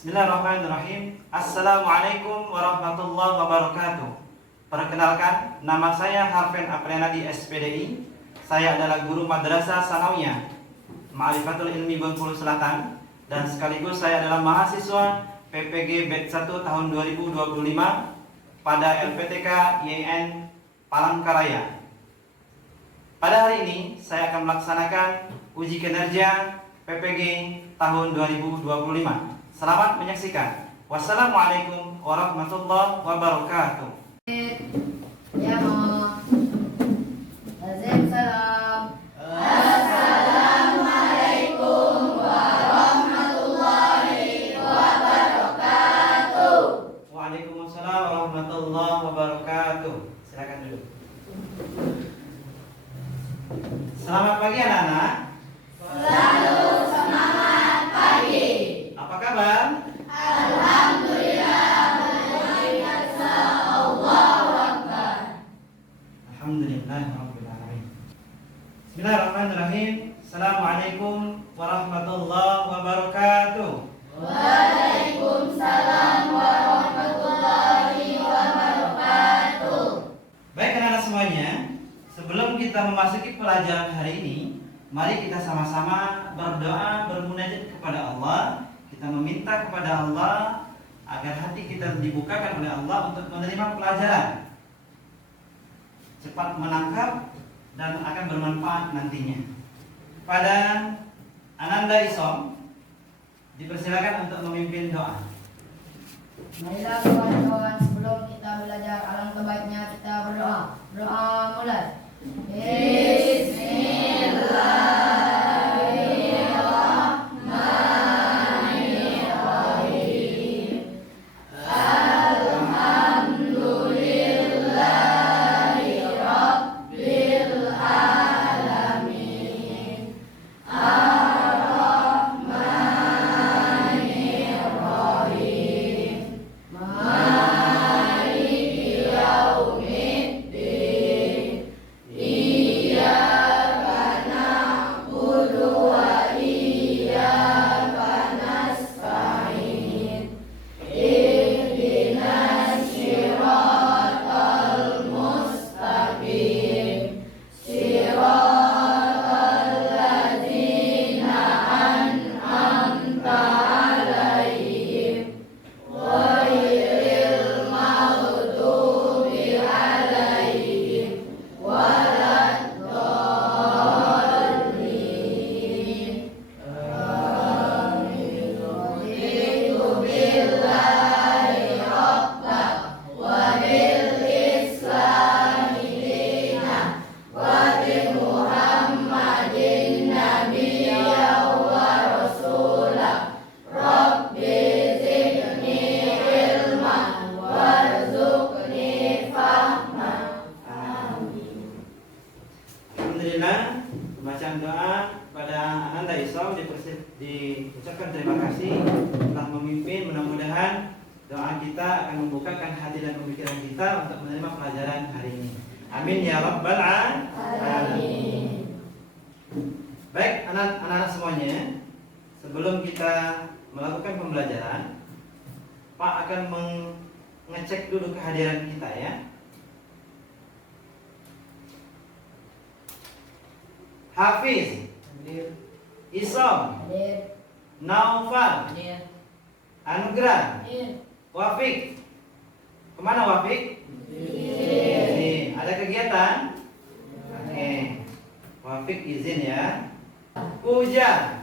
Bismillahirrahmanirrahim. Assalamualaikum warahmatullahi wabarakatuh. Perkenalkan, nama saya Harfen Aprianadi SPDI. Saya adalah guru Madrasah Sanawiyah Ma'rifatul Ilmi Bengkulu Selatan, dan sekaligus saya adalah mahasiswa PPG Batch 1 tahun 2025 pada LPTK YN Palangkaraya. Pada hari ini saya akan melaksanakan uji kinerja PPG tahun 2025. Selamat menyaksikan. Wassalamualaikum warahmatullahi wabarakatuh. Ya mau Azim salam. Assalamualaikum warahmatullahi wabarakatuh. Waalaikumsalam warahmatullahi wabarakatuh. Silakan duduk. Selamat pagi anak-anak. Selalu semangat pagi. Apa kabar? Alhamdulillah, berbiasa Allahu Akbar. Alhamdulillah rabbil alamin. Bismillahirrahmanirrahim. Assalamualaikum warahmatullahi wabarakatuh. Waalaikumsalam warahmatullahi wabarakatuh. Baik anak-anak semuanya, sebelum kita memasuki pelajaran hari ini, mari kita sama-sama berdoa, bermunajat kepada Allah. Kita meminta kepada Allah agar hati kita dibukakan oleh Allah untuk menerima pelajaran, cepat menangkap dan akan bermanfaat nantinya. Pada Ananda Isom dipersilakan untuk memimpin doa. Marilah kawan-kawan, sebelum kita belajar, alangkah baiknya kita berdoa. Doa mulai. Alhamdulillah, pembacaan doa pada Ananda Isom diucapkan terima kasih telah memimpin. Mudah-mudahan doa kita akan membukakan hati dan pemikiran kita untuk menerima pelajaran hari ini. Amin ya rabbal alamin. Baik anak-anak semuanya, sebelum kita melakukan pembelajaran, Pak akan mengecek dulu kehadiran kita ya. Hafiz, Isom, Hadir. Naufal, Hadir. Anugrah, Hadir. Wafik. Kemana Wafik? Sini. Ada kegiatan? Oke. Wafik izin ya. Puja,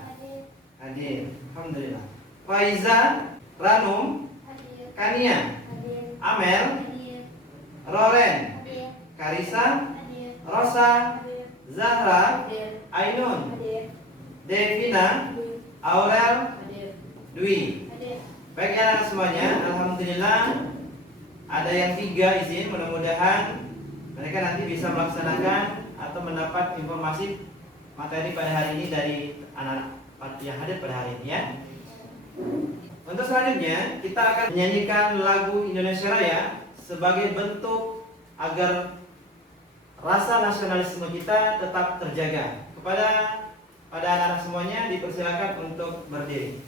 hadir. Alhamdulillah. Faiza, Ranum, Kania, Amel, Roren, Karisa, Rosa, Zahra, Hadir. Ainun, Hadir. Devina, Aurel, Hadir. Dwi. Hadir. Baik anak semuanya, alhamdulillah ada yang 3 izin. Mudah-mudahan mereka nanti bisa melaksanakan atau mendapat informasi materi pada hari ini dari anak-anak yang hadir pada hari ini ya. Untuk selanjutnya kita akan menyanyikan lagu Indonesia Raya sebagai bentuk agar rasa nasionalisme kita tetap terjaga. Pada anak-anak semuanya dipersilakan untuk berdiri.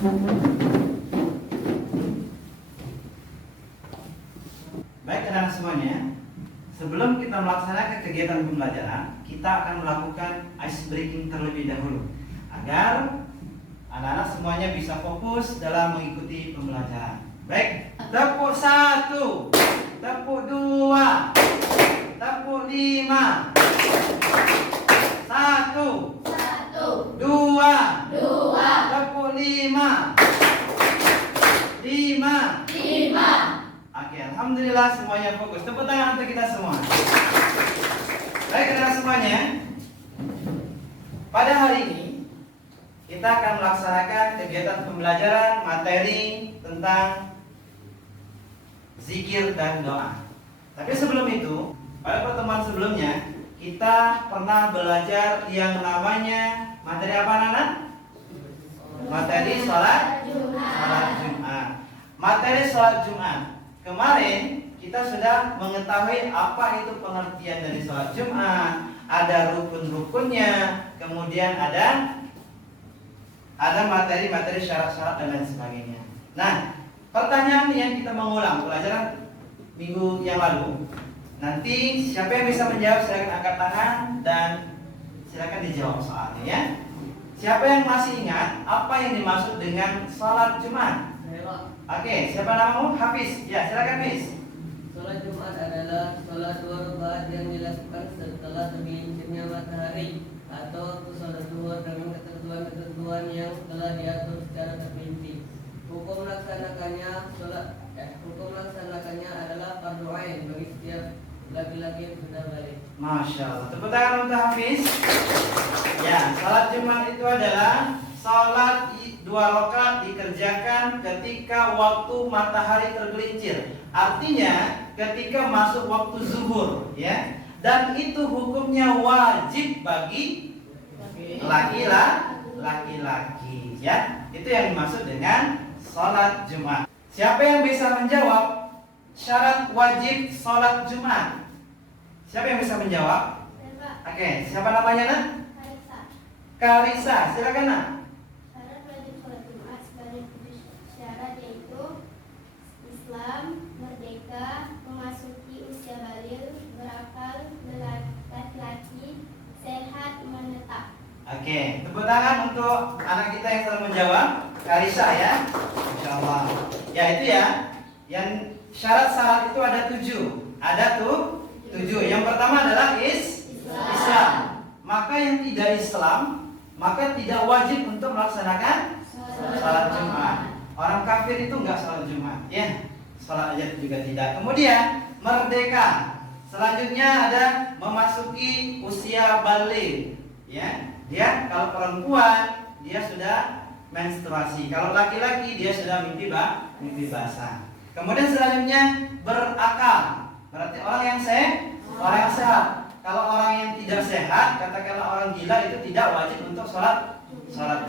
Baik anak-anak semuanya, sebelum kita melaksanakan kegiatan pembelajaran, kita akan melakukan ice breaking terlebih dahulu agar anak-anak semuanya bisa fokus dalam mengikuti pembelajaran. Baik, tepuk 1, tepuk 2, tepuk 5. 1, 2, tepuk 5. 5. Oke, alhamdulillah semuanya fokus. Tepuk tangan untuk kita semua. Baik, anak semuanya. Pada hari ini kita akan melaksanakan kegiatan pembelajaran materi tentang zikir dan doa. Tapi sebelum itu, pada pertemuan sebelumnya kita pernah belajar yang namanya materi apa, anak-anak? Materi sholat Jumat. Materi sholat Jumat. Kemarin kita sudah mengetahui apa itu pengertian dari sholat Jumat, ada rukun-rukunnya, kemudian ada materi-materi syarat-syarat dan lain sebagainya. Nah, pertanyaan yang kita mengulang pelajaran minggu yang lalu. Nanti siapa yang bisa menjawab silakan angkat tangan dan silakan dijawab soalnya ya. Siapa yang masih ingat apa yang dimaksud dengan sholat Jumat? Oke, siapa namamu? Hafiz. Ya, silakan Hafiz. Sholat Jumat adalah sholat 2 rakaat yang dilakukan setelah tergelincirnya matahari atau sholat zuhur dengan ketentuan-ketentuan yang telah diatur secara terperinci. Hukum melaksanakannya adalah fardu ain bagi setiap laki-laki yang sudah balik. Masya Allah. Tepuk tangan untuk Hafiz. Ya, sholat Jumat itu adalah sholat 2 rakaat dikerjakan ketika waktu matahari tergelincir. Artinya ketika masuk waktu zuhur, ya. Dan itu hukumnya wajib bagi laki-laki, ya. Itu yang dimaksud dengan sholat Jumat. Siapa yang bisa menjawab syarat wajib sholat Jumat? Siapa yang bisa menjawab? Oke, siapa namanya, Nak? Karisa, silakan, Nak. Syarat wajib sholat Jumat sebanyak 7 syarat, yaitu Islam, merdeka, memasuki usia baligh, berakal, laki-laki, sehat, menetap. Oke, tepuk tangan untuk anak kita yang telah menjawab, Karisa ya. Insya Allah. Ya itu ya. Yang syarat-syarat itu ada 7. Ada tuh 7. Yang pertama adalah Islam. Maka yang tidak Islam, maka tidak wajib untuk melaksanakan salat Jumat. Orang kafir itu enggak salat Jumat, ya. Salat aja juga tidak. Kemudian merdeka. Selanjutnya ada memasuki usia baligh, ya. Dia kalau perempuan dia sudah menstruasi. Kalau laki-laki dia sudah mimpi basah. Kemudian selanjutnya berakal. Berarti orang yang sehat. Kalau orang yang tidak sehat, katakanlah orang gila, itu tidak wajib untuk sholat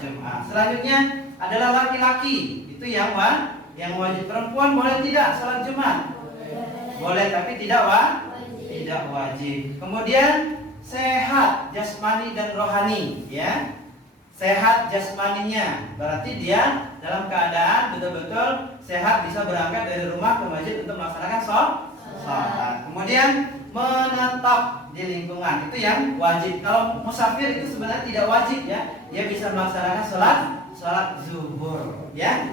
Jumat. Selanjutnya adalah laki-laki, itu yang wajib. Perempuan boleh tidak sholat Jumat? Boleh, tapi tidak wajib. Kemudian sehat jasmani dan rohani, ya. Sehat jasmaninya berarti dia dalam keadaan betul-betul sehat, bisa berangkat dari rumah ke masjid untuk melaksanakan sholat. Kemudian menetap di lingkungan, itu yang wajib. Kalau musafir itu sebenarnya tidak wajib, ya. Dia bisa melaksanakan sholat zuhur, ya.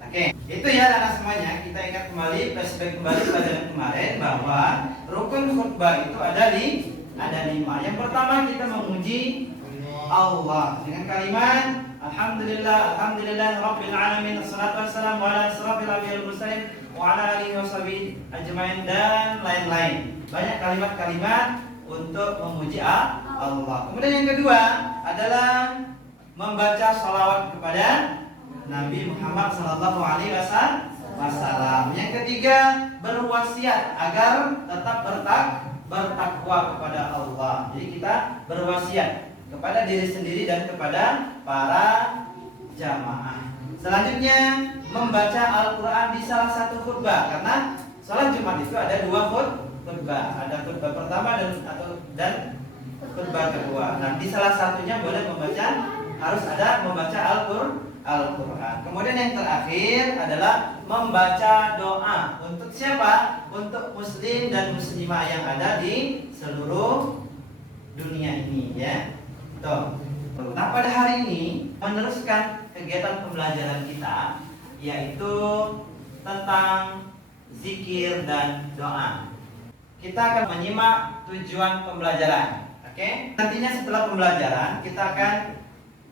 Oke, itu ya anak semuanya. Kita ingat kembali, flashback kembali pelajaran kemarin bahwa rukun khutbah itu ada 5. Yang pertama kita memuji Allah dengan kalimat alhamdulillah rabbil alamin, wassalatu wassalamu ala asrofil anbiya'il mursalin wa ala alihi washabihi ajmain, dan lain-lain. Banyak kalimat-kalimat untuk memuji Allah. Kemudian yang kedua adalah membaca sholawat kepada Nabi Muhammad sallallahu alaihi wasallam. Yang ketiga berwasiat agar tetap bertakwa kepada Allah. Jadi kita berwasiat kepada diri sendiri dan kepada para jamaah. Selanjutnya membaca Al-Quran di salah satu khutbah, karena sholat Jumat itu ada 2 khutbah. Ada khutbah pertama dan khutbah kedua. Nah, di salah satunya boleh membaca harus ada membaca Al-Quran. Kemudian yang terakhir adalah membaca doa. Untuk siapa? Untuk muslim dan muslimah yang ada di seluruh dunia ini, ya. Tuh. Nah, pada hari ini meneruskan kegiatan pembelajaran kita, yaitu tentang zikir dan doa. Kita akan menyimak tujuan pembelajaran. Oke? Nantinya setelah pembelajaran kita akan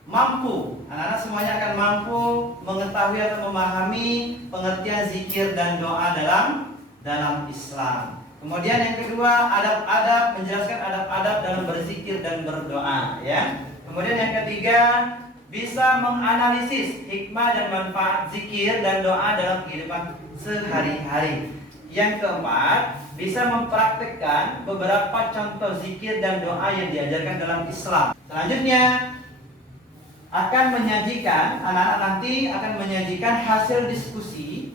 mampu, anak-anak semuanya akan mampu mengetahui atau memahami pengertian zikir dan doa dalam Islam. Kemudian yang kedua, adab-adab, menjelaskan adab-adab dalam berzikir dan berdoa, ya. Kemudian yang ketiga, bisa menganalisis hikmah dan manfaat zikir dan doa dalam kehidupan sehari-hari. Yang keempat, bisa mempraktikkan beberapa contoh zikir dan doa yang diajarkan dalam Islam. Selanjutnya, akan menyajikan, anak-anak nanti akan menyajikan hasil diskusi,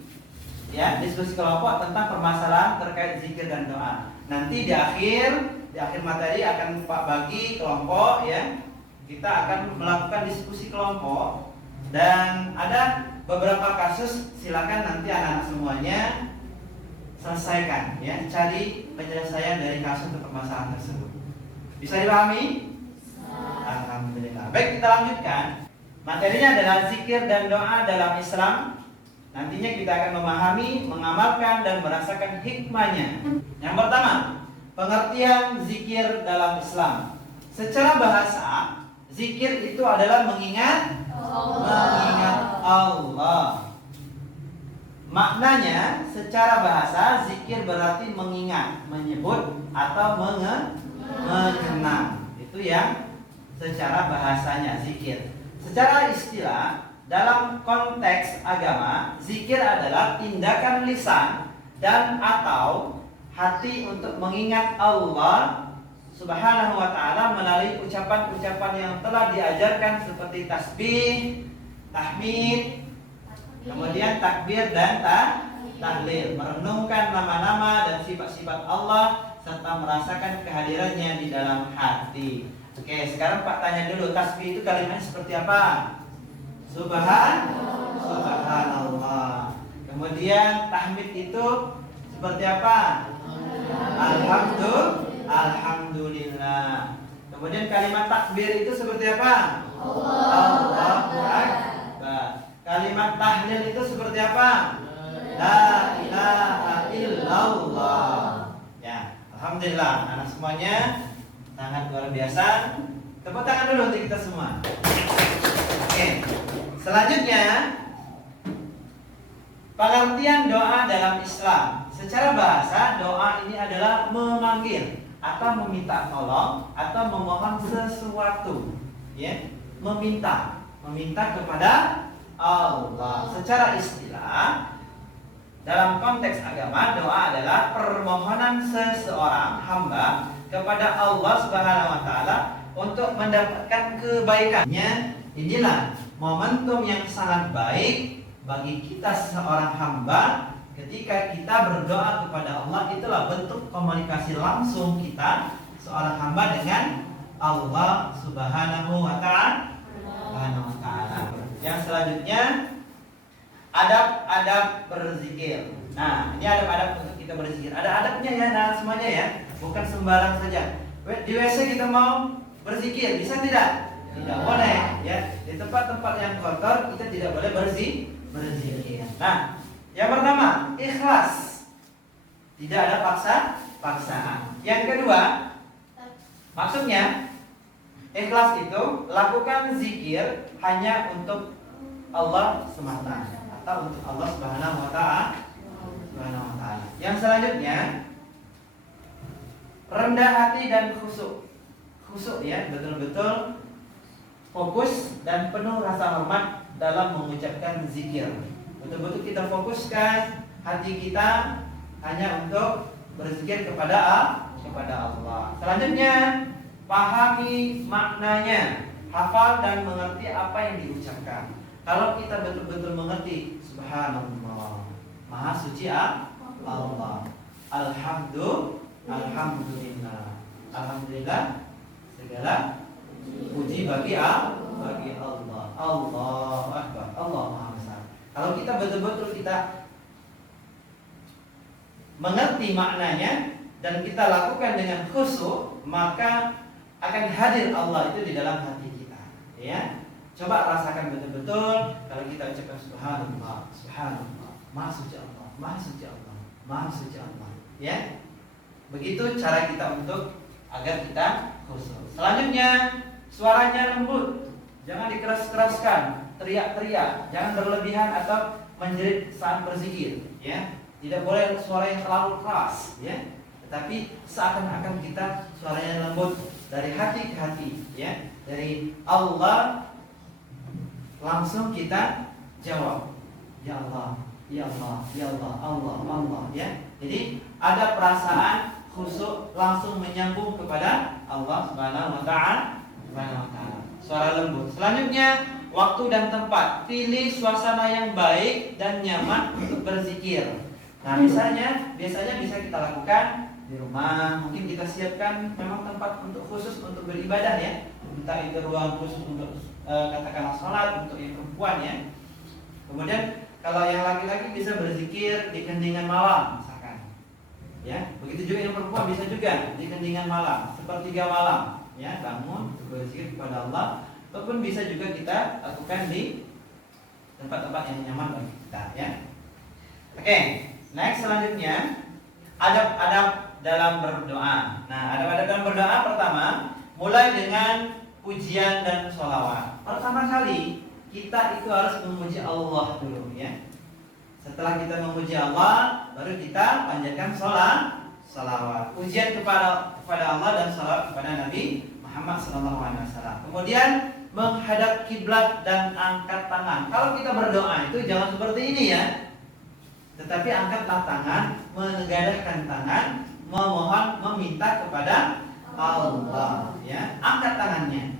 ya, diskusi kelompok tentang permasalahan terkait zikir dan doa. Nanti di akhir materi akan Pak bagi kelompok, ya. Kita akan melakukan diskusi kelompok dan ada beberapa kasus, silakan nanti anak-anak semuanya selesaikan, ya, cari penyelesaian dari kasus atau permasalahan tersebut. Bisa dipahami? Alhamdulillah. Baik, kita lanjutkan. Materinya adalah zikir dan doa dalam Islam. Nantinya kita akan memahami, mengamalkan dan merasakan hikmahnya. Yang pertama, pengertian zikir dalam Islam. Secara bahasa, zikir itu adalah mengingat Allah. Maknanya secara bahasa zikir berarti mengingat, menyebut atau mengenang. Itu yang secara bahasanya zikir. Secara istilah, dalam konteks agama, zikir adalah tindakan lisan dan atau hati untuk mengingat Allah Subhanahu wa ta'ala melalui ucapan-ucapan yang telah diajarkan seperti tasbih, tahmid, kemudian takbir dan tahlil, merenungkan nama-nama dan sifat-sifat Allah serta merasakan kehadirannya di dalam hati. Oke, sekarang Pak tanya dulu, tasbih itu kalimatnya seperti apa? Subhanallah. Kemudian tahmid itu seperti apa? Alhamdulillah. Kemudian kalimat takbir itu seperti apa? Allahu Akbar. Kalimat tahlil itu seperti apa? La ilaha illallah. Ya, alhamdulillah, anak semuanya sangat luar biasa. Tepuk tangan dulu untuk kita semua. Oke. Selanjutnya, pengertian doa dalam Islam. Secara bahasa, doa ini adalah memanggil atau meminta tolong atau memohon sesuatu, ya. Meminta kepada Allah. Secara istilah, dalam konteks agama, doa adalah permohonan seseorang hamba kepada Allah Subhanahu wa ta'ala untuk mendapatkan kebaikannya. Inilah momentum yang sangat baik bagi kita seorang hamba ketika kita berdoa kepada Allah. Itulah bentuk komunikasi langsung kita seorang hamba dengan Allah Subhanahu wa ta'ala. Yang selanjutnya, adab-adab berzikir. Nah, ini adab-adab untuk kita berzikir. Ada adabnya ya, nah semuanya ya. Bukan sembarang saja. Di WC kita mau berzikir, bisa tidak? Tidak boleh, ya. Di tempat-tempat yang kotor kita tidak boleh berzikir. Nah, yang pertama, ikhlas. Tidak ada paksaan. Yang kedua, maksudnya ikhlas itu lakukan zikir hanya untuk Allah semata atau untuk Allah Subhanahu wa ta'ala. Yang selanjutnya, rendah hati dan khusyuk. Khusyuk, ya, betul-betul fokus dan penuh rasa hormat dalam mengucapkan zikir. Betul-betul kita fokuskan hati kita hanya untuk berzikir kepada Allah. Selanjutnya, pahami maknanya, hafal dan mengerti apa yang diucapkan. Kalau kita betul-betul mengerti, subhanallah, maha suci Allah, alhamdulillah, segala puji bagi Allah. bagi Allah. Allahu Akbar. Allah Maha Besar. Kalau kita betul-betul kita mengerti maknanya dan kita lakukan dengan khusyuk, maka akan hadir Allah itu di dalam hati kita. Ya, coba rasakan betul-betul kalau kita ucapkan Subhanallah, Subhanallah, Maha Suci Allah, Maha Suci Allah, Maha Suci Allah. Ya, begitu cara kita untuk agar kita khusyuk. Selanjutnya, suaranya lembut, jangan dikeras-keraskan, teriak-teriak, jangan berlebihan atau menjerit saat berzikir. Ya, tidak boleh suara yang terlalu keras. Ya, tetapi seakan-akan kita suaranya lembut dari hati ke hati, ya, dari Allah langsung kita jawab, ya Allah, ya Allah, ya Allah, Allah, Allah, ya. Jadi ada perasaan khusyuk langsung menyambung kepada Allah Subhanahu wa taala. Suara lembut. Selanjutnya, waktu dan tempat. Pilih suasana yang baik dan nyaman untuk berzikir. Nah, biasanya bisa kita lakukan di rumah. Mungkin kita siapkan memang tempat untuk khusus untuk beribadah, ya. Entah itu ruang khusus untuk katakanlah sholat untuk yang perempuan, ya. Kemudian kalau yang laki-laki bisa berzikir di keningan malam, misalkan. Ya, begitu juga yang perempuan bisa juga di keningan malam, sepertiga malam, ya, bangun untuk berzikir kepada Allah. Ataupun bisa juga kita lakukan di tempat-tempat yang nyaman bagi kita, ya. Oke. Next, selanjutnya adab-adab dalam berdoa. Nah, adab-adab dalam berdoa pertama, mulai dengan pujian dan sholawat. Pertama kali kita itu harus memuji Allah dulu, ya. Setelah kita memuji Allah, baru kita panjatkan sholawat. Pujian kepada Allah dan sholawat kepada Nabi Muhammad SAW. Kemudian menghadap kiblat dan angkat tangan. Kalau kita berdoa itu jangan seperti ini, ya. Tetapi angkatlah tangan, menegadahkan tangan, memohon, meminta kepada Allah, ya. Angkat tangannya.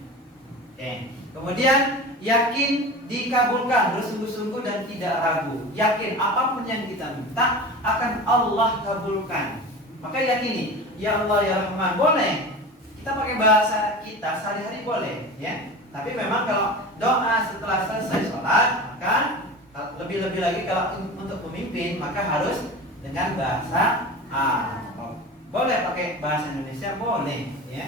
Oke. Kemudian yakin dikabulkan, bersungguh-sungguh dan tidak ragu. Yakin apapun yang kita minta akan Allah kabulkan. Maka yakini, ya Allah ya Rahman, boleh. Kita pakai bahasa kita sehari-hari boleh, ya. Tapi memang kalau doa setelah selesai sholat, maka lebih-lebih lagi kalau untuk pemimpin maka harus dengan bahasa Arab. Boleh pakai bahasa Indonesia, boleh, ya.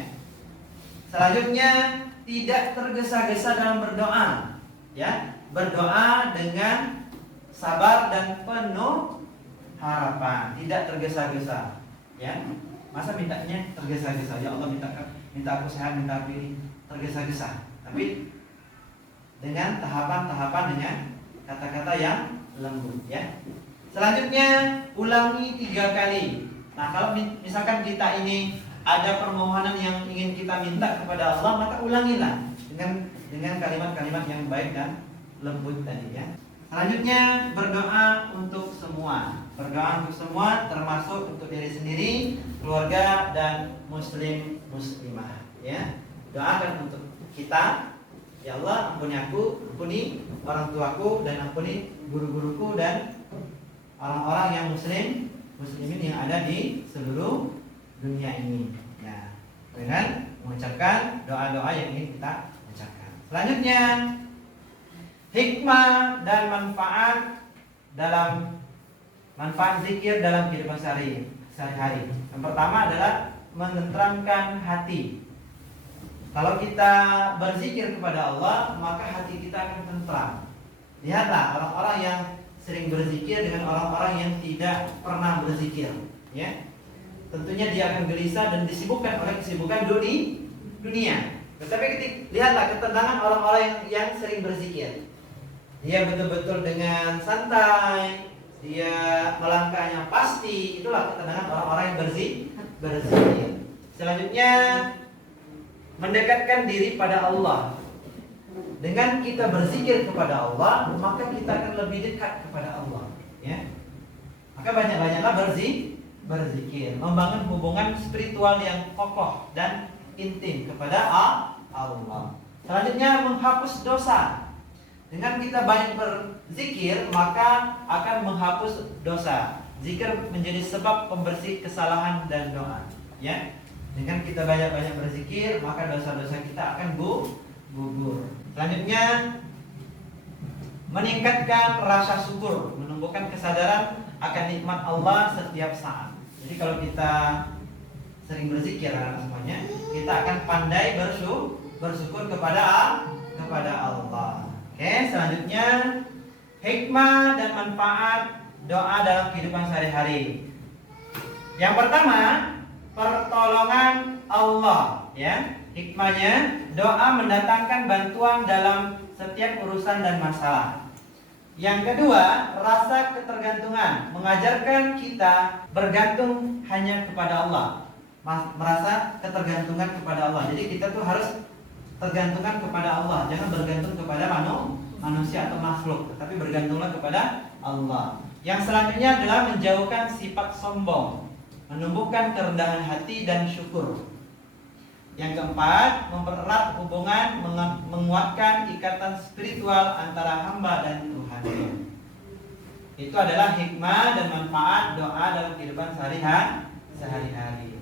Selanjutnya, tidak tergesa-gesa dalam berdoa, ya. Berdoa dengan sabar dan penuh harapan, tidak tergesa-gesa, ya. Masa mintanya tergesa-gesa, ya Allah minta aku sehat, minta aku ini, tergesa-gesa. Tapi dengan tahapan-tahapan, dengan kata-kata yang lembut, ya. Selanjutnya, ulangi 3 kali. Nah, kalau misalkan kita ini ada permohonan yang ingin kita minta kepada Allah, maka ulangilah dengan kalimat-kalimat yang baik dan lembut tadi, ya. Selanjutnya, berdoa untuk semua. Berdoa untuk semua, termasuk untuk diri sendiri, keluarga dan muslimah, ya. Doakan untuk kita, ya Allah, ampuni aku, ampuni orang tuaku, dan ampuni guru-guruku dan orang-orang yang muslimin yang ada di seluruh dunia ini, ya, dengan mengucapkan doa-doa yang ingin kita ucapkan. Selanjutnya, hikmah dan manfaat zikir dalam kehidupan sehari-hari. Yang pertama adalah menenteramkan hati. Kalau kita berzikir kepada Allah, maka hati kita akan tentram. Lihatlah orang-orang yang sering berzikir dengan orang-orang yang tidak pernah berzikir, ya. Tentunya dia akan gelisah dan disibukkan oleh kesibukan dunia. Tetapi lihatlah ketenangan orang-orang yang sering berzikir. Dia betul-betul dengan santai, dia melangkahnya pasti. Itulah ketenangan orang-orang yang berzikir. Selanjutnya, mendekatkan diri pada Allah. Dengan kita berzikir kepada Allah, maka kita akan lebih dekat kepada Allah, ya. Maka banyak-banyaklah berzikir, membangun hubungan spiritual yang kokoh dan intim kepada Allah. Selanjutnya, menghapus dosa. Dengan kita banyak berzikir, maka akan menghapus dosa. Zikir menjadi sebab pembersih kesalahan dan doa, ya. Dengan kita banyak-banyak berzikir, maka dosa-dosa kita akan gugur. Selanjutnya, meningkatkan rasa syukur, menumbuhkan kesadaran akan nikmat Allah setiap saat. Jadi kalau kita sering berzikir anak semuanya, kita akan pandai bersyukur kepada Allah. Oke, selanjutnya hikmah dan manfaat doa dalam kehidupan sehari-hari. Yang pertama, pertolongan Allah, ya. Hikmahnya, doa mendatangkan bantuan dalam setiap urusan dan masalah. Yang kedua, rasa ketergantungan, mengajarkan kita bergantung hanya kepada Allah. Merasa ketergantungan kepada Allah. Jadi kita tuh harus tergantungan kepada Allah, jangan bergantung kepada manusia atau makhluk, tetapi bergantunglah kepada Allah. Yang selanjutnya adalah menjauhkan sifat sombong, menumbuhkan kerendahan hati dan syukur. Yang keempat, mempererat hubungan, menguatkan ikatan spiritual antara hamba dan Tuhan. Itu adalah hikmah dan manfaat doa dalam kehidupan sehari-hari.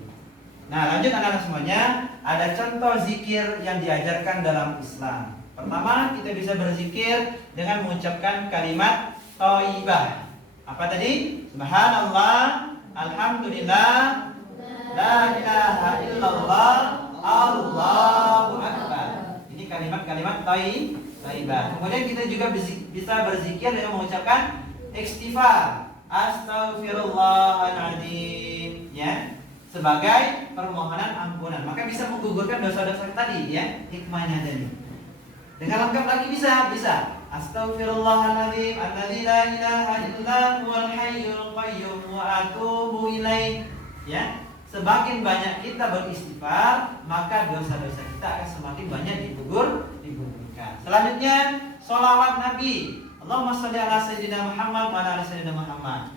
Nah, lanjut anak-anak semuanya, ada contoh zikir yang diajarkan dalam Islam. Pertama, kita bisa berzikir dengan mengucapkan kalimat thayyibah. Apa tadi? Subhanallah, alhamdulillah, la ilaha illallah, Allahu akbar. Ini kalimat-kalimat thayyibah. Kemudian kita juga bisa berzikir dengan mengucapkan istighfar, astaghfirullahaladzim, ya, sebagai permohonan ampunan. Maka bisa menggugurkan dosa-dosa tadi, ya, hikmahnya tadi. Dengan lengkap lagi bisa astaghfirullahaladzim alladzi la ilaha illa huwal hayyul qayyum wa atubu ilaih, ya. Semakin banyak kita beristighfar, maka dosa-dosa kita akan semakin banyak digugurkan. Selanjutnya, sholawat Nabi. Allahumma sholli ala sayyidina Muhammad wa ala ali sayyidina Muhammad.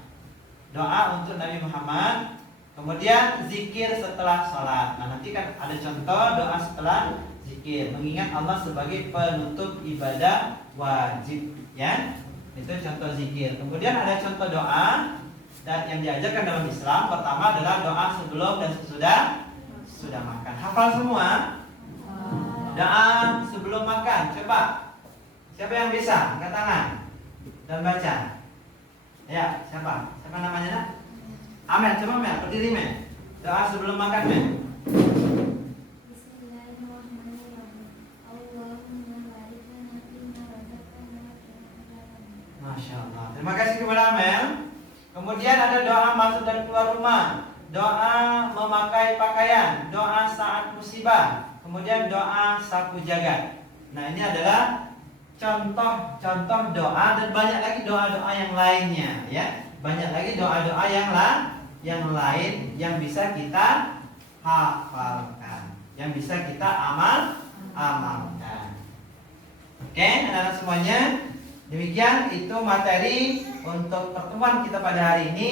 Doa untuk Nabi Muhammad. Kemudian zikir setelah sholat. Nah, nanti kan ada contoh doa setelah zikir, mengingat Allah sebagai penutup ibadah wajib, ya. Itu contoh zikir. Kemudian ada contoh doa dan yang diajarkan dalam Islam. Pertama adalah doa sebelum dan sesudah makan. Hafal semua? Doa sebelum makan. Coba. Siapa yang bisa? Angkat tangan dan baca. Ya, siapa? Siapa namanya, Nak? Amel, coba Mel, berdiri Mel. Doa sebelum makan Mel. Masya Allah. Terima kasih kepada Amel. Kemudian ada doa masuk dan keluar rumah, doa memakai pakaian, doa saat musibah, kemudian doa sapu jagat. Nah, ini adalah contoh-contoh doa dan banyak lagi doa-doa yang lainnya, ya. Banyak lagi doa-doa yang lain yang bisa kita hafalkan, yang bisa kita amalkan. Oke, anak-anak semuanya, demikian itu materi untuk pertemuan kita pada hari ini.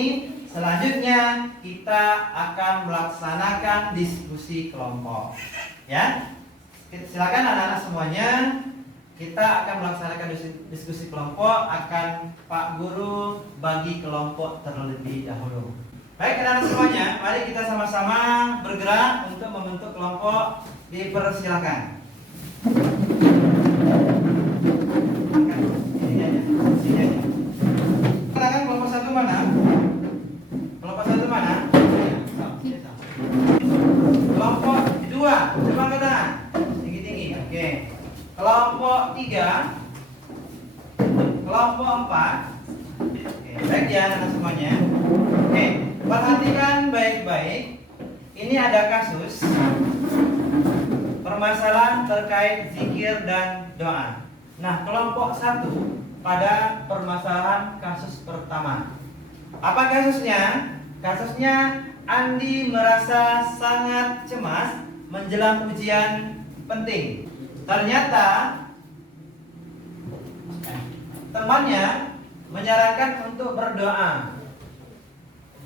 Selanjutnya kita akan melaksanakan diskusi kelompok, ya. Silakan anak-anak semuanya. Kita akan melaksanakan diskusi kelompok, akan Pak Guru bagi kelompok terlebih dahulu. Baik anak-anak semuanya, mari kita sama-sama bergerak untuk membentuk kelompok. Dipersilakan. Silakan kelompok satu mana? Kelompok satu mana? Kelompok dua, coba angkat tangan. Tinggi-tinggi, oke. Kelompok 3, kelompok 4. Oke, baik ya anak semuanya. Oke, perhatikan baik-baik. Ini ada kasus permasalahan terkait zikir dan doa. Nah, kelompok 1 pada permasalahan kasus pertama. Apa kasusnya? Kasusnya Andi merasa sangat cemas menjelang ujian penting. Ternyata temannya menyarankan untuk berdoa,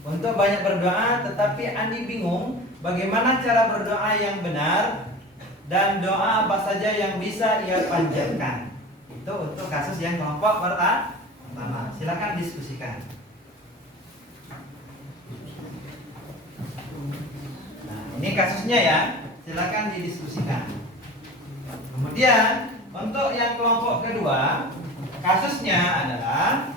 untuk banyak berdoa, tetapi Andi bingung bagaimana cara berdoa yang benar dan doa apa saja yang bisa ia panjatkan. Itu untuk kasus yang kelompok pertama. Silakan diskusikan. Nah, ini kasusnya ya. Silakan didiskusikan. Kemudian untuk yang kelompok kedua, kasusnya adalah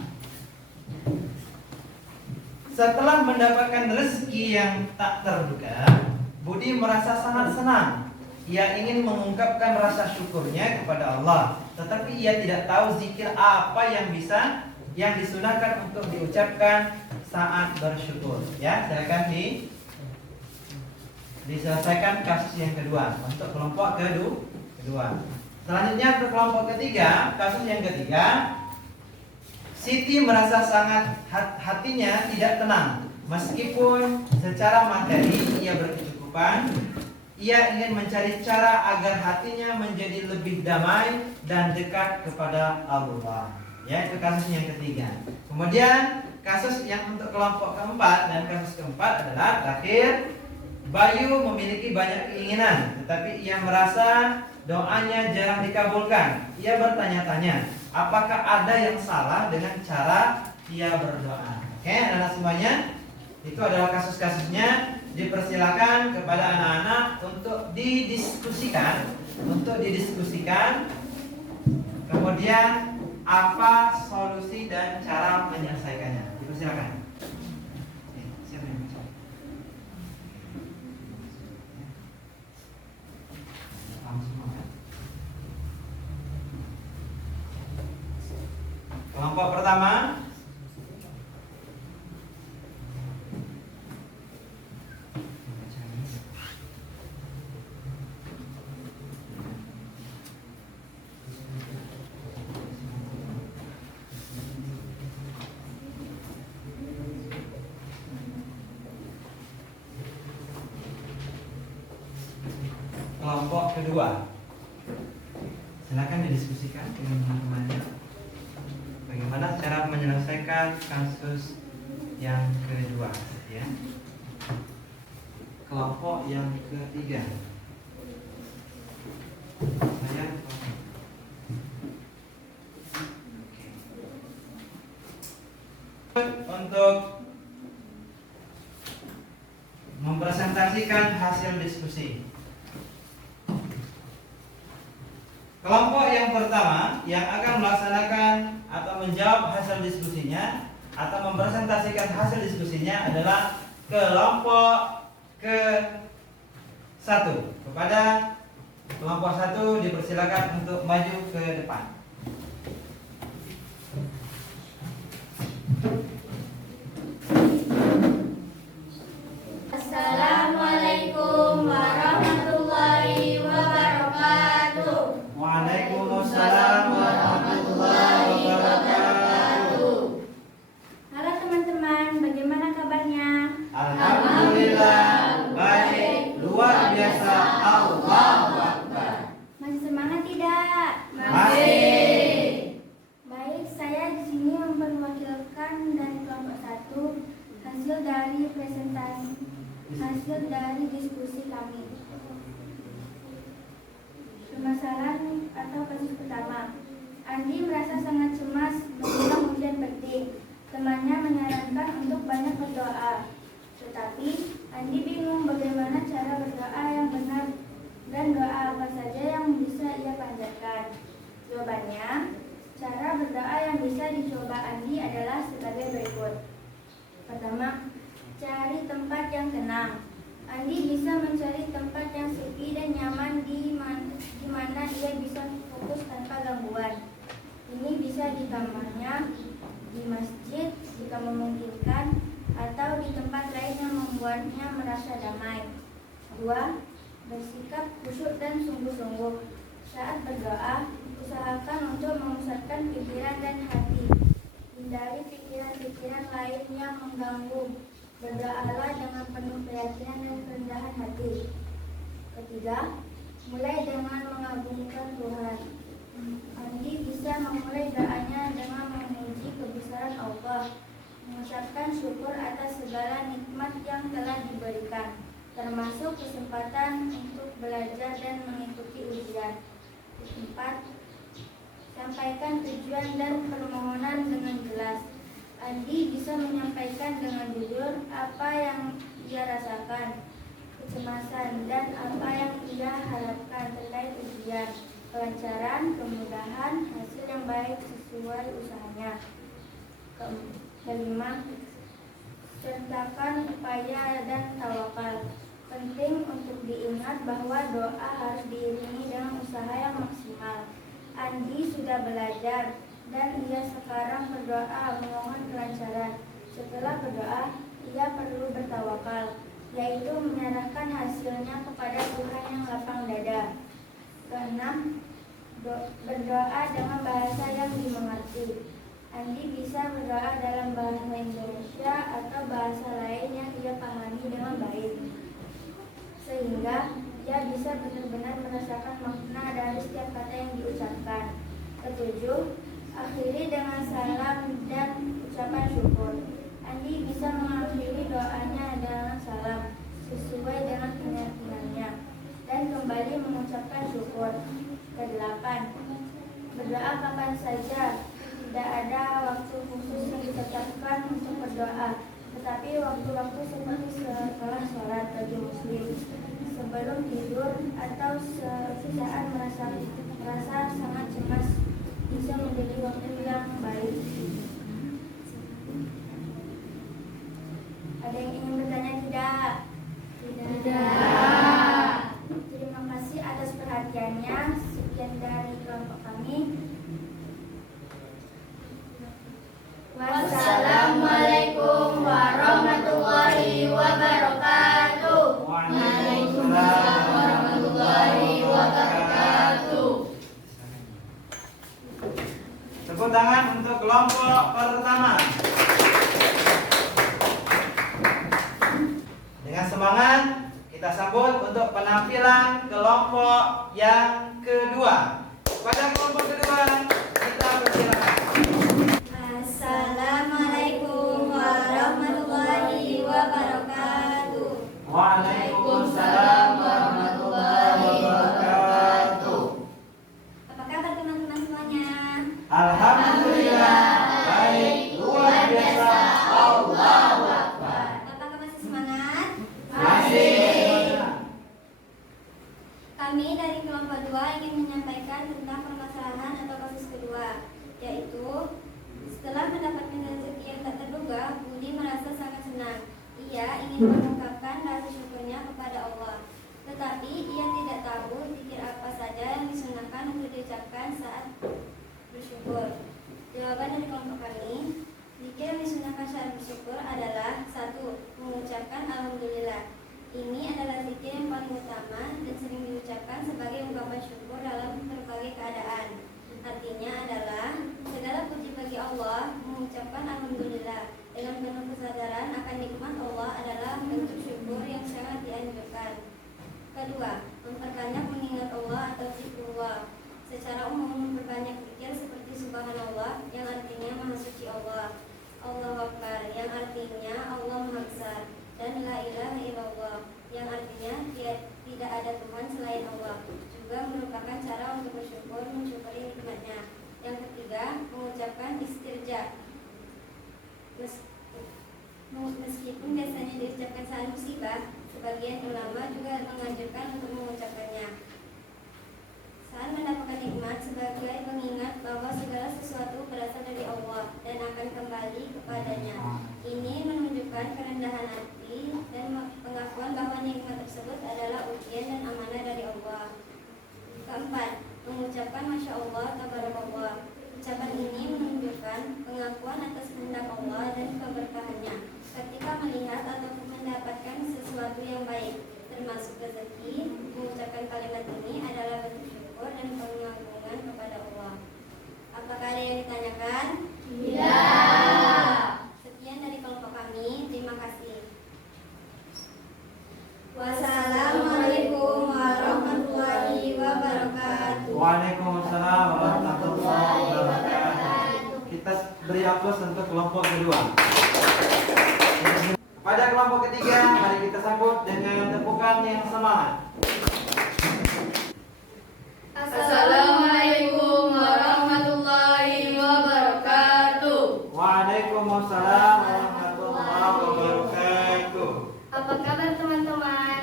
setelah mendapatkan rezeki yang tak terduga, Budi merasa sangat senang. Ia ingin mengungkapkan rasa syukurnya kepada Allah, tetapi ia tidak tahu zikir apa yang disunahkan untuk diucapkan saat bersyukur. Ya, silakan diselesaikan kasus yang kedua untuk kelompok kedua. Selanjutnya untuk kelompok ketiga, kasus yang ketiga, Siti merasa sangat hatinya tidak tenang. Meskipun secara materi ia berkecukupan, ia ingin mencari cara agar hatinya menjadi lebih damai dan dekat kepada Allah. Ya, itu kasus yang ketiga. Kemudian kasus yang untuk kelompok keempat dan kasus keempat adalah terakhir, Bayu memiliki banyak keinginan, tetapi ia merasa doanya jarang dikabulkan. Ia bertanya-tanya, apakah ada yang salah dengan cara ia berdoa? Oke, anak-anak semuanya, itu adalah kasus-kasusnya. Dipersilakan kepada anak-anak untuk didiskusikan, kemudian apa solusi dan cara menyelesaikannya. Dipersilakan. Siapa yang baca? Paham semua kan? Kelompok pertama, kelompok kedua. Silakan didiskusikan dengan teman-temannya. Bagaimana cara menyelesaikan kasus yang kedua, ya. Kelompok yang ketiga. Untuk mempresentasikan hasil diskusi. Kelompok yang pertama yang akan melaksanakan atau menjawab hasil diskusinya atau mempresentasikan hasil diskusinya adalah kelompok ke-1. Kepada kelompok 1 dipersilakan untuk maju ke depan. Assalamualaikum warahmatullahi wabarakatuh. Waalaikumsalam warahmatullahi wabarakatuh. Halo teman-teman, bagaimana kabarnya? Alhamdulillah baik, luar biasa. Allahu Akbar. Masih semangat tidak? Masih. Baik, saya di sini memperwakilkan dari kelompok 1 hasil dari diskusi kami. Permasalahan atau kasus pertama, Andi merasa sangat cemas menjelang ujian penting. Temannya menyarankan untuk banyak berdoa, tetapi Andi bingung bagaimana cara berdoa yang benar dan doa apa saja yang bisa ia panjatkan. Jawabannya, cara berdoa yang bisa dicoba Andi adalah sebagai berikut. Pertama, cari tempat yang tenang. Andi bisa mencari tempat yang sepi dan nyaman di mana ia bisa fokus tanpa gangguan. Ini bisa di kamarnya, di masjid jika memungkinkan, atau di tempat lain yang membuatnya merasa damai. 2. Bersikap khusyuk dan sungguh-sungguh. Saat berdoa, usahakan untuk memusatkan pikiran dan hati. Hindari pikiran-pikiran lain yang mengganggu. Berdoalah dengan penuh keyakinan dan kerendahan hati. 3. Mulai dengan mengagungkan Tuhan. Andi bisa memulai doanya dengan memuji kebesaran Allah, mengucapkan syukur atas segala nikmat yang telah diberikan, termasuk kesempatan untuk belajar dan mengikuti ujian. 4. Sampaikan tujuan dan permohonan dengan jelas. Andi bisa menyampaikan dengan jujur apa yang ia rasakan, kecemasan, dan apa yang ia harapkan terkait ujian. kelancaran, kemudahan, hasil yang baik sesuai usahanya. Kelima, sertakan upaya dan tawakal. Penting untuk diingat bahwa doa harus diiringi dengan usaha yang maksimal. Andi sudah belajar dan ia sekarang berdoa memohon kelancaran. Setelah berdoa, ia perlu bertawakal, yaitu menyerahkan hasilnya kepada Tuhan yang lapang dada. Keenam, berdoa dengan bahasa yang dimengerti. Andi bisa berdoa dalam bahasa Indonesia atau bahasa lain yang ia pahami dengan baik, sehingga ia bisa benar-benar merasakan makna dari setiap kata yang diucapkan. Ketujuh, akhiri dengan salam dan ucapan syukur. Andi bisa mengakhiri doanya dengan salam sesuai dengan keyakinannya dan kembali mengucapkan syukur. Kedelapan, berdoa kapan saja. Tidak ada waktu khusus yang ditetapkan untuk berdoa, tetapi waktu-waktu seperti setelah sholat bagi muslim, sebelum tidur, atau saat merasa sangat cemas bisa menjadi waktu yang baik. Ada yang ingin bertanya tidak? Tidak. Terima kasih atas perhatiannya. Sekian dari kelompok kami. Wassalamualaikum warahmatullahi wabarakatuh. Waalaikumsalam warahmatullahi wabarakatuh. Tepuk tangan untuk kelompok pertama. Dengan semangat kita sambut untuk penampilan kelompok yang kedua. Pada kelompok kedua kita persilakan. Assalamualaikum warahmatullahi wabarakatuh. Waalaikumsalam warahmatullahi wabarakatuh. Apa kabar teman-teman semuanya? Alhamdulillah baik, luar biasa. Allahu Akbar. Apakah masih semangat? Masih. Kami dari kelompok 2 ingin menyampaikan tentang permasalahan atau kasus kedua, yaitu setelah mendapatkan rezeki yang tak terduga, Budi merasa sangat senang. Ia ingin mengungkapkan rasa syukurnya kepada Allah, tetapi ia tidak tahu zikir apa saja yang disunahkan untuk diucapkan saat bersyukur. Jawaban dari kelompok kami, zikir yang disunahkan saat bersyukur adalah 1. Mengucapkan Alhamdulillah. Ini adalah zikir yang paling utama dan sering diucapkan sebagai ungkapan syukur dalam berbagai keadaan. Artinya adalah segala puji bagi Allah, mengucapkan Alhamdulillah dengan penuh kesadaran akan nikmat Allah adalah bentuk syukur yang sangat dianjurkan. Kedua, memperbanyak mengingat Allah atau zikrullah. Secara umum memperbanyak zikir seperti Subhanallah yang artinya Maha Suci Allah, Allahu Akbar yang artinya Allah Maha Besar, dan La ilaha illallah yang artinya tidak ada Tuhan selain Allah. Juga merupakan cara untuk bersyukur, mensyukuri nikmatnya. Yang ketiga, mengucapkan istirja. Meskipun biasanya diucapkan saat musibah, sebagian ulama juga menganjurkan untuk mengucapkannya saat mendapatkan nikmat, sebagai pengingat bahwa segala sesuatu berasal dari Allah dan akan kembali kepadanya. Ini menunjukkan kerendahan hati dan pengakuan bahwa nikmat tersebut adalah ujian dan amanah dari Allah. Keempat, mengucapkan Masya Allah, Tabarakallah. Ucapan ini menunjukkan pengakuan atas kehendak Allah dan keberkahannya ketika melihat ataupun mendapatkan sesuatu yang baik, termasuk rezeki. Mengucapkan kalimat ini adalah bentuk syukur dan pengagungan kepada Allah. Apakah ada yang ditanyakan? Tidak. Sekian dari kelompok kami. Terima kasih. Wassalamualaikum warahmatullahi wabarakatuh. Waalaikumsalam warahmatullahi wabarakatuh. Kita beri aplaus untuk kelompok kedua. Pada kelompok ketiga, mari kita sambut dengan tepukan yang semangat. Assalamualaikum warahmatullahi wabarakatuh. Waalaikumsalam warahmatullahi wabarakatuh. Apa kabar teman-teman?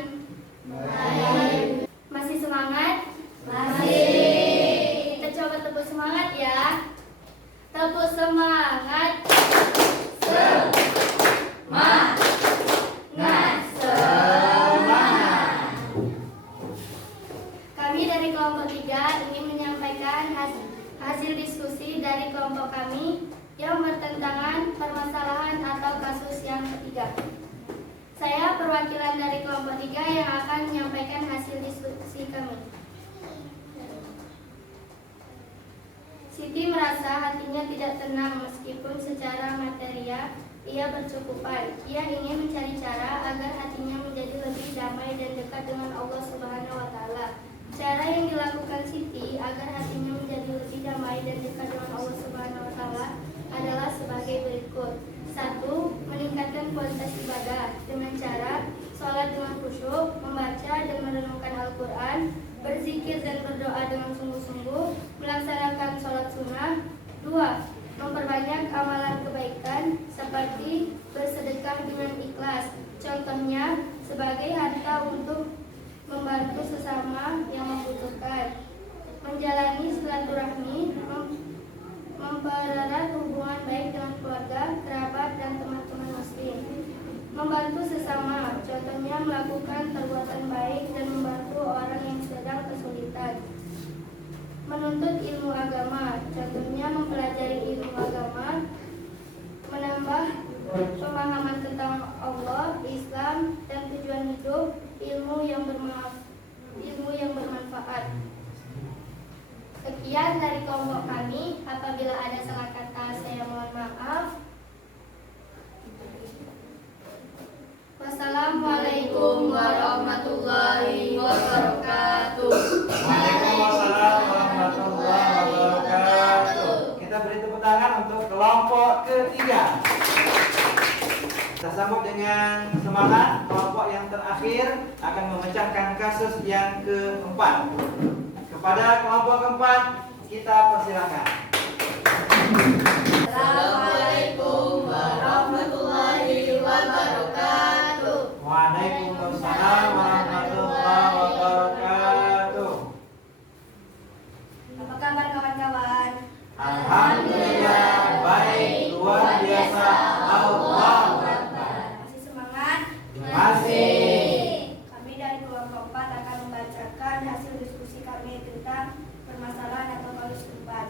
Baik. Masih semangat? Masih. Semangat. Semangat. Semangat. Kami dari kelompok 3 ingin menyampaikan hasil diskusi dari kelompok kami yang bertentangan permasalahan atau kasus yang ketiga. Saya perwakilan dari kelompok 3 yang akan menyampaikan hasil diskusi kami. Siti merasa hatinya tidak tenang meskipun secara material ia bercukupan. Ia ingin mencari cara agar hatinya menjadi lebih damai dan dekat dengan Allah Subhanahu wa Ta'ala. Cara yang dilakukan Siti agar hatinya menjadi lebih damai dan dekat dengan Allah Subhanahu wa Ta'ala adalah sebagai berikut. 1. Meningkatkan kualitas ibadah dengan cara sholat dengan khusyuk, membaca dan merenungkan Al-Quran, berzikir dan berdoa dengan sungguh-sungguh, melaksanakan sholat sunnah. 2. Memperbanyak amalan kebaikan seperti bersedekah dengan ikhlas. Contohnya sebagai harta untuk membantu sesama yang membutuhkan, menjalani silaturahmi, mempererat hubungan baik dengan keluarga, kerabat, dan teman-teman muslim, membantu sesama, contohnya melakukan perbuatan baik dan membantu orang yang sedang kesulitan, menuntut ilmu agama, contohnya mempelajari ilmu agama, menambah pemahaman tentang Allah, Islam, dan tujuan hidup, ilmu yang bermanfaat. Sekian dari kelompok kami. Apabila ada salah kata, saya mohon maaf. Wassalamualaikum warahmatullahi wabarakatuh. Waalaikumsalam warahmatullahi wabarakatuh. Kita beri tepuk tangan untuk kelompok ketiga. Kita sambut dengan semangat. Kelompok yang terakhir akan memecahkan kasus yang keempat. Kepada kelompok keempat, kita persilakan. Assalamualaikum warahmatullahi wabarakatuh. Waalaikumsalam warahmatullahi wabarakatuh. Apa kabar kawan-kawan? Alhamdulillah baik, luar biasa. Allahu Akbar. Masih semangat? Masih. Kami dari kelompok 4 akan membacakan hasil diskusi kami tentang permasalahan atau kasus keempat.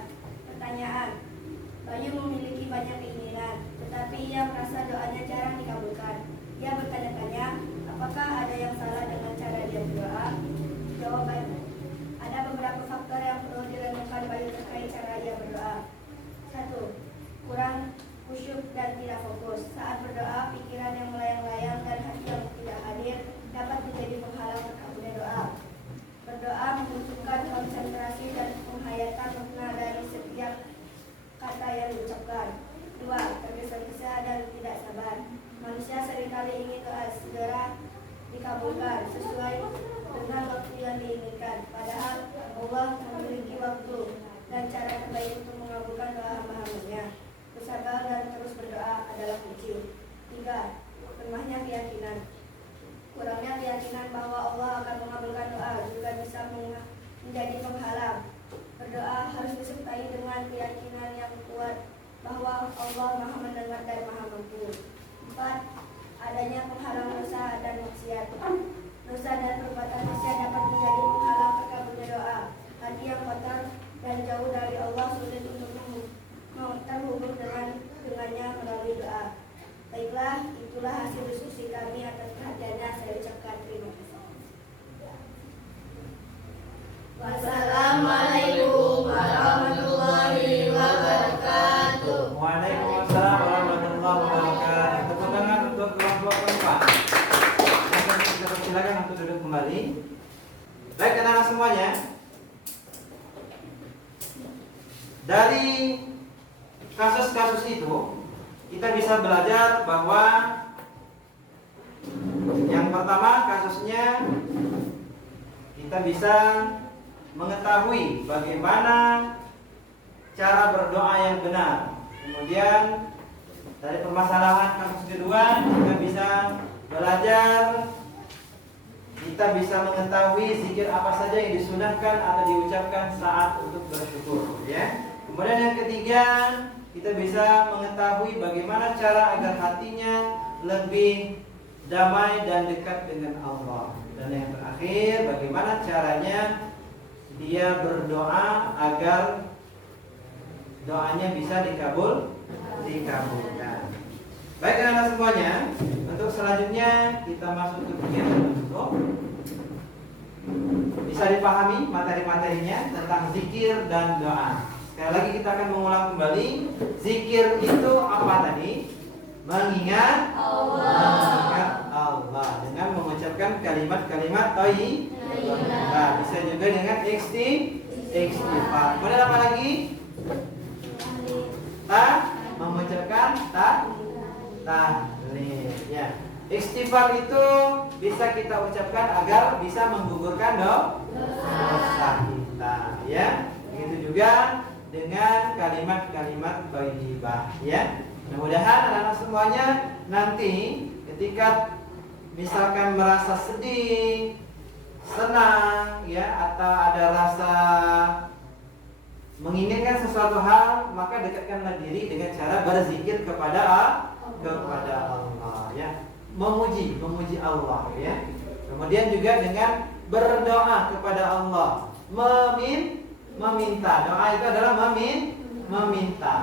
Pertanyaan: Bayu memiliki banyak keinginan, tetapi ia merasa doanya jarang dikabulkan. Ia bertanya-tanya, apakah ada yang salah dengan cara dia berdoa? Jawaban: ada beberapa faktor yang perlu direnungkan Bayu terkait cara ia berdoa. 1. Kurang khusyuk dan tidak fokus. Saat berdoa, pikiran yang melayang-layang dan hati yang tidak hadir dapat menjadi penghalang terkabulnya doa. Berdoa membutuhkan konsentrasi dan penghayatan makna dari setiap kata yang diucapkan. 2. Tergesa-gesa dan tidak sabar. Manusia seringkali ingin doa segera dikabulkan sesuai dengan waktu yang diinginkan. Padahal Allah memiliki waktu dan cara terbaik untuk mengabulkan doa hamba-hambanya. Bersabar dan terus berdoa adalah kunci. 3. Lemahnya keyakinan. Kurangnya keyakinan bahwa Allah akan mengabulkan doa juga bisa menjadi penghalang. Berdoa harus disertai dengan keyakinan yang kuat bahwa Allah Maha mendengar dan Maha mampu. 4. Adanya penghalang dosa dan maksiat. Dosa dan perbuatan maksiat dapat menjadi penghalang terkabulnya doa. Hati yang kotor dan jauh dari Allah sulit untuk terhubung dengannya melalui doa. Baiklah, itulah hasil diskusi kami. Atas perhatiannya saya ucapkan terima kasih. Wassalamualaikum warahmatullahi wabarakatuh. Waalaikumsalam warahmatullahi wabarakatuh. Tepuk tangan untuk kelompok keempat. Kita persilakan untuk duduk kembali. Baik anak-anak semuanya, dari kasus-kasus itu kita bisa belajar bahwa yang pertama kasusnya kita bisa mengetahui bagaimana cara berdoa yang benar. Kemudian dari permasalahan kasus kedua kita bisa belajar, kita bisa mengetahui zikir apa saja yang disunahkan atau diucapkan saat untuk bersyukur, ya. Kemudian yang ketiga kita bisa mengetahui bagaimana cara agar hatinya lebih damai dan dekat dengan Allah. Dan yang terakhir, bagaimana caranya dia berdoa agar doanya bisa dikabulkan. Baik anak-anak semuanya, untuk selanjutnya kita masuk ke kegiatan untuk bisa dipahami materi-materinya tentang zikir dan doa. Sekali lagi kita akan mengulang kembali. Zikir itu apa tadi? Mengingat Allah dengan mengucapkan kalimat-kalimat thayyibah. Nah, bisa juga dengan istighfar. Kemudian apa lagi? Mengucapkan tahlil. Ya. Istighfar itu bisa kita ucapkan agar bisa menggugurkan dosa kita, ya. Begitu juga dengan kalimat-kalimat thayyibah, ya. Mudah-mudahan anak-anak semuanya nanti ketika misalkan merasa sedih, senang, ya, atau ada rasa menginginkan sesuatu hal, maka dekatkanlah diri dengan cara berzikir kepada Allah, ya. Memuji Allah, ya. Kemudian juga dengan berdoa kepada Allah, meminta. Doa itu adalah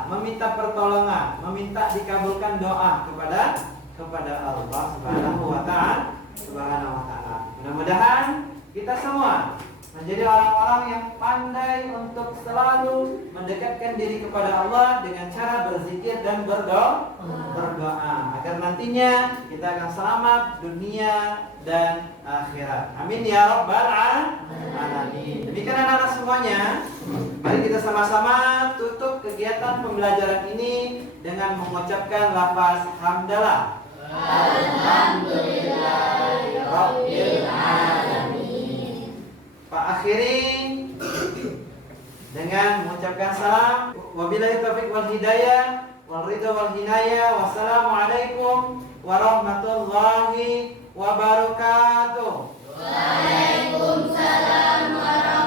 meminta pertolongan, meminta dikabulkan doa kepada Allah Subhanahu wa taala. Mudah-mudahan kita semua menjadi orang-orang yang pandai untuk selalu mendekatkan diri kepada Allah dengan cara berzikir dan berdoa agar nantinya kita akan selamat dunia dan akhirat. Amin ya rabbal alamin. Demikian anak-anak semuanya. Mari kita sama-sama tutup kegiatan pembelajaran ini dengan mengucapkan lafaz hamdalah. Alhamdulillahirabbil alamin. Pak akhiri dengan mengucapkan salam. Wabillahi taufiq wal hidayah wal ridha wal hinayah. Wassalamualaikum warahmatullahi wabarakatuh. Waalaikumsalam warahmatullahi wabarakatuh.